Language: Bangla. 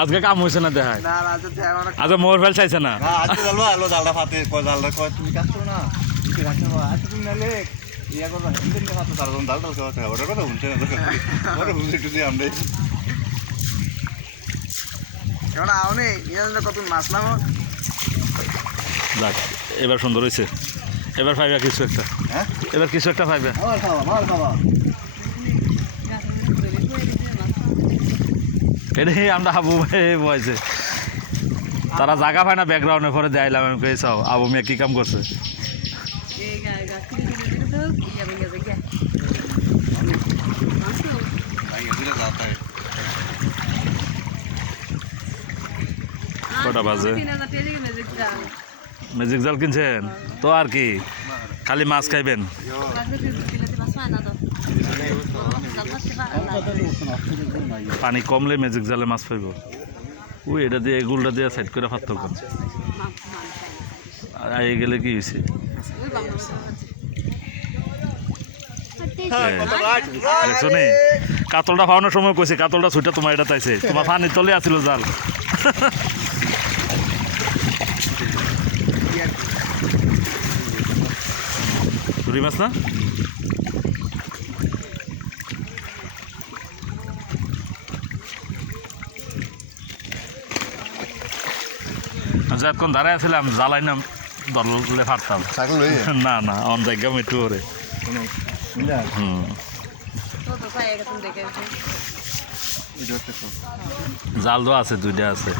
আজকে কাম হয়েছে না দেখায় আজকে মোর ফেল চাইছে না জালটা ফাতে জালটা কয় তুমি কাজ করো না তুমি নালে ইয়া করবা হিন্দির ফাতে তারজন জাল টাল খাওয়া ওটার কথা শুনছে না ওটা বুঝে টুঝে আমরা কেমন আওনি ইয়ার কত মাছ নামো যাক এবার সুন্দর হয়েছে এবার পাইবা কিছু একটা হ্যাঁ এবার কিছু একটা পাইবা মাল খাওয়া এটাই আমরা আবু ভাই বয়েছে তারা জায়গা পায় না ব্যাকগ্রাউন্ডে পরে দেখাইলাম আমি কে চাও আবু মিয়া কি কাম করছে কটা বাজে ম্যাজিক জাল কিনছেন তো আর কি খালি মাছ খাইবেন পানি কমলে ম্যাজিক জালে মাছ পাইব ওই এটা দিয়ে এগুলটা দিয়ে সাইড করে ফাত্ত কর আর এই গেলে কি হয়েছে দেখছো নি কাতলটা পাওয়ানোর সময় কইছে কাতলটা ছুটা তোমার এটা তাইছে তোমার পানির তলে আসিল জাল রুই মাছ না যতক্ষণ দাঁড়ায় ছিলাম জ্বালাই না দলে ফাটতাম না না অন জায়গা মেট্রো করে জাল তো আছে দুইটা আছে